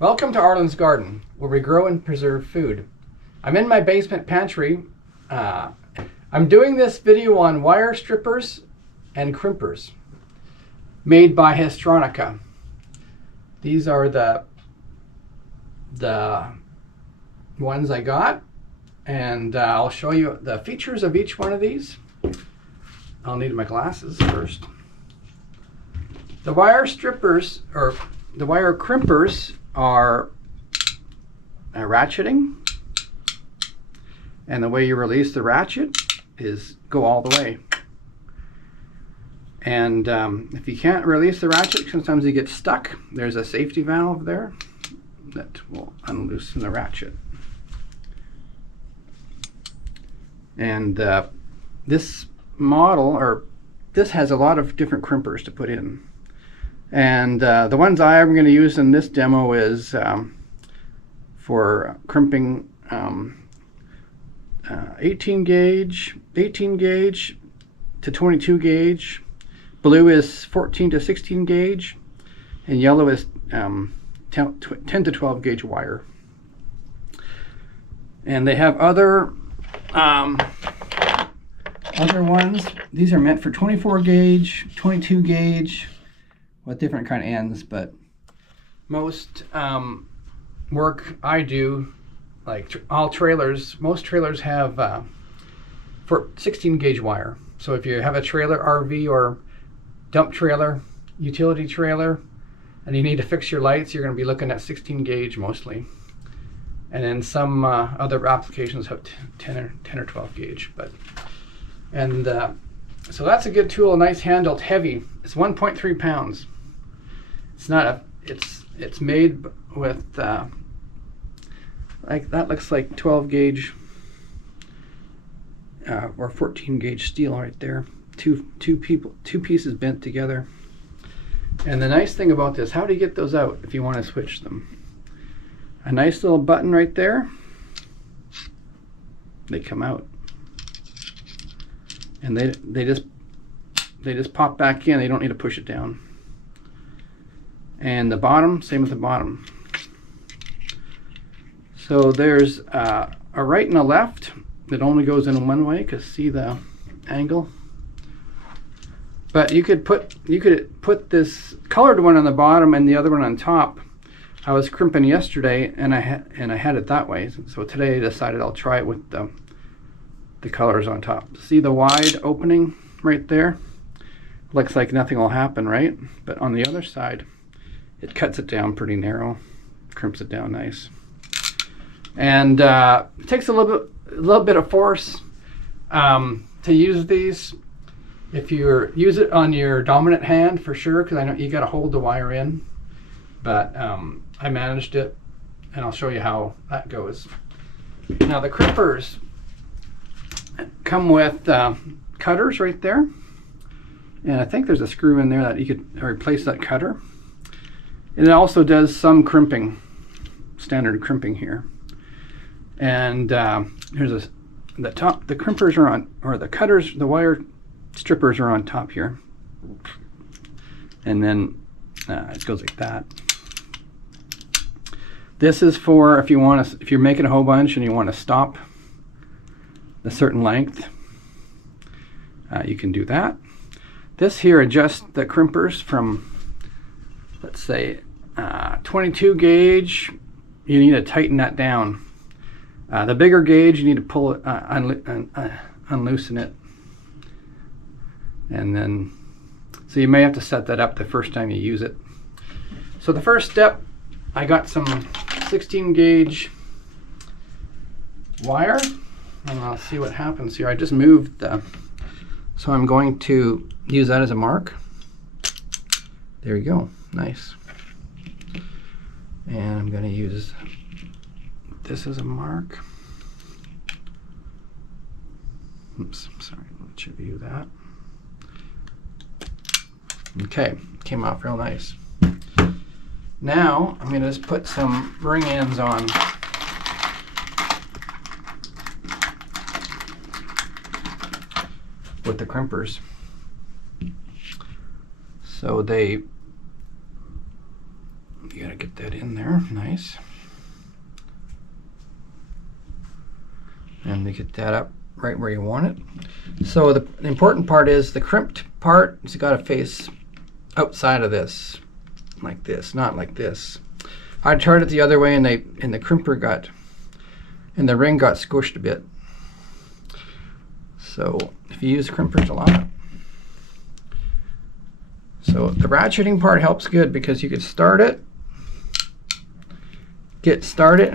Welcome to Arlen's Garden, where we grow and preserve food. I'm in my basement pantry. I'm doing this video on wire strippers and crimpers made by Haisstronica. These are the ones I got, and I'll show you the features of each one of these. I'll need my glasses first. The wire strippers, or the wire crimpers, are ratcheting, and the way you release the ratchet is go all the way. And if you can't release the ratchet, sometimes you get stuck. There's a safety valve there that will unloosen the ratchet. And this model, or this has a lot of different crimpers to put in. And the ones I'm going to use in this demo is for crimping 18 gauge to 22 gauge. Blue is 14 to 16 gauge, and yellow is 10 to 12 gauge wire. And they have other ones. These are meant for 24 gauge, 22 gauge, with different kind of ends. But most work I do, like all trailers, most trailers have for 16 gauge wire. So if you have a trailer, RV or dump trailer, utility trailer, and you need to fix your lights, you're going to be looking at 16 gauge mostly. And then some other applications have 10 or 12 gauge. So that's a good tool, nice handle, it's heavy. It's 1.3 pounds. It's not a, it's made with like that looks like 12 gauge or 14 gauge steel right there. Two pieces bent together. And the nice thing about this, how do you get those out if you want to switch them? A nice little button right there. They come out, and they just pop back in. They don't need to push it down. And the bottom, same with the bottom. So there's a right and a left that only goes in one way, because see the angle. But you could put this colored one on the bottom and the other one on top. I was crimping yesterday, and I had it that way. So today I decided I'll try it with the colors on top. See the wide opening right there? Looks like nothing will happen, right? But on the other side, it cuts it down pretty narrow, crimps it down nice. And it takes a little bit of force to use these. If you use it on your dominant hand, for sure, because I know you got to hold the wire in. But I managed it, and I'll show you how that goes. Now the crimpers come with cutters right there, and I think there's a screw in there that you could replace that cutter. And it also does some crimping, standard crimping here. And here's the top. The crimpers are on, or the cutters, the wire strippers are on top here, and then it goes like that. This is for if you're making a whole bunch and you want to stop a certain length, you can do that. This here adjusts the crimpers from, let's say, 22 gauge. You need to tighten that down. The bigger gauge, you need to pull it, unloosen it. And then, so you may have to set that up the first time you use it. So the first step, I got some 16 gauge wire, and I'll see what happens here. I just moved so I'm going to use that as a mark. There you go, nice. And I'm going to use this as a mark. Oops, sorry, let's review that. Okay, came off real nice. Now I'm going to just put some ring ends on. With the crimpers. So you gotta get that in there, nice. And to get that up right where you want it. So the important part is the crimped part has got to face outside of this, like this, not like this. I tried it the other way, and the crimper got, and the ring got squished a bit. So if you use crimpers a lot, so the ratcheting part helps good because you could start it, get started,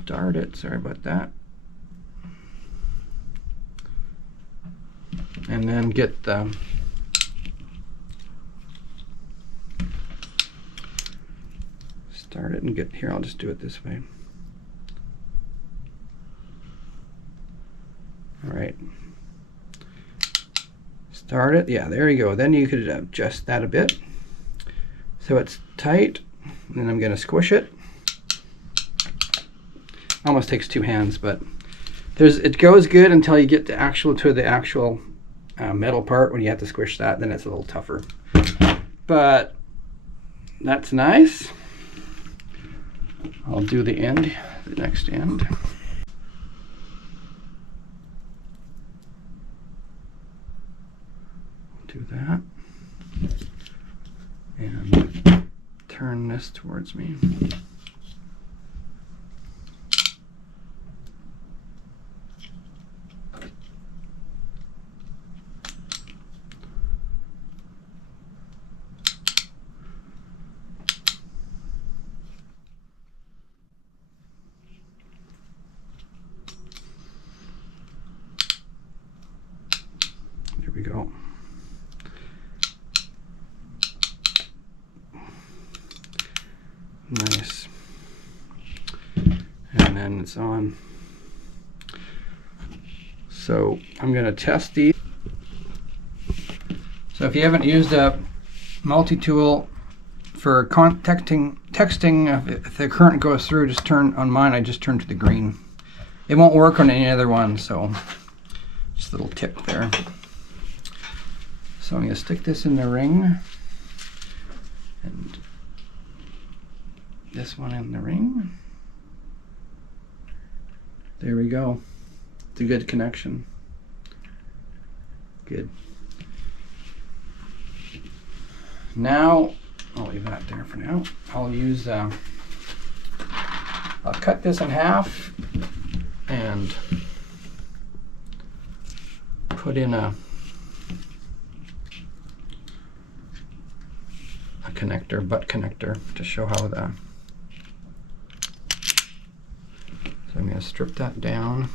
start it. Sorry about that. And then get the start it and get here. I'll just do it this way. All right. Start it. Yeah, there you go. Then you could adjust that a bit so it's tight. And then I'm going to squish it. Almost takes two hands, but it goes good until you get to the actual metal part. When you have to squish that, then it's a little tougher. But that's nice. I'll do the end, the next end. Do that. And turn this towards me. There we go. Nice. And then it's on. So I'm going to test these. So if you haven't used a multi-tool for texting, if the current goes through, just turn on mine. I just turn to the green. It won't work on any other one, so just a little tip there. So I'm going to stick this in the ring, and this one in the ring. There we go. It's a good connection. Good. Now, I'll leave that there for now. I'll use, I'll cut this in half and put in a connector, butt connector, to show how the, so I'm going to strip that down.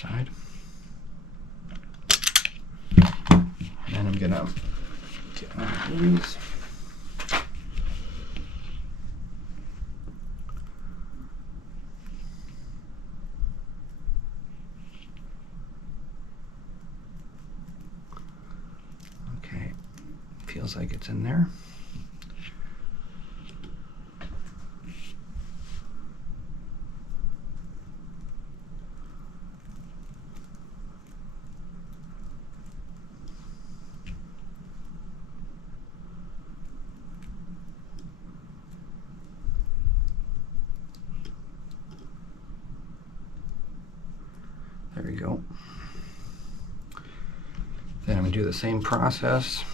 Side. And then I'm going to get one of these. Feels like it's in there. There we go. Then I'm going to do the same process.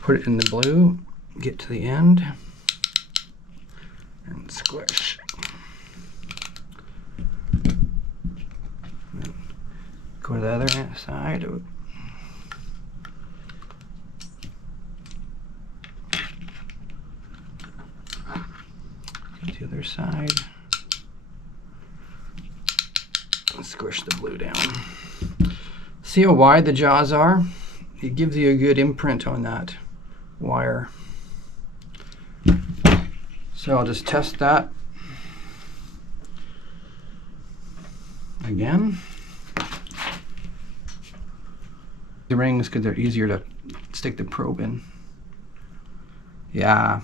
Put it in the blue, get to the end, and squish. And go to the other side. Get to the other side. And squish the blue down. See how wide the jaws are? It gives you a good imprint on that wire. So I'll just test that again. The rings, because they're easier to stick the probe in. Yeah.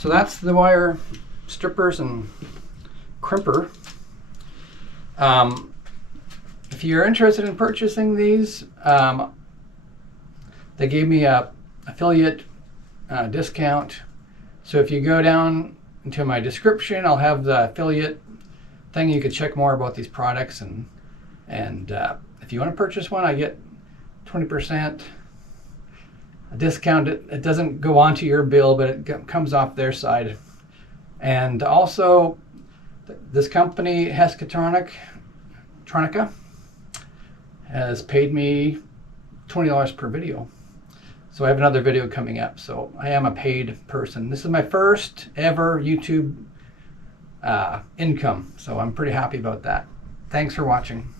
So that's the wire strippers and crimper. If you're interested in purchasing these, they gave me a affiliate discount. So if you go down into my description, I'll have the affiliate thing. You can check more about these products, and if you want to purchase one, I get 20% discount. It doesn't go onto your bill, but it comes off their side. And also, this company, Haisstronica, has paid me $20 per video. So I have another video coming up. So I am a paid person. This is my first ever YouTube income. So I'm pretty happy about that. Thanks for watching.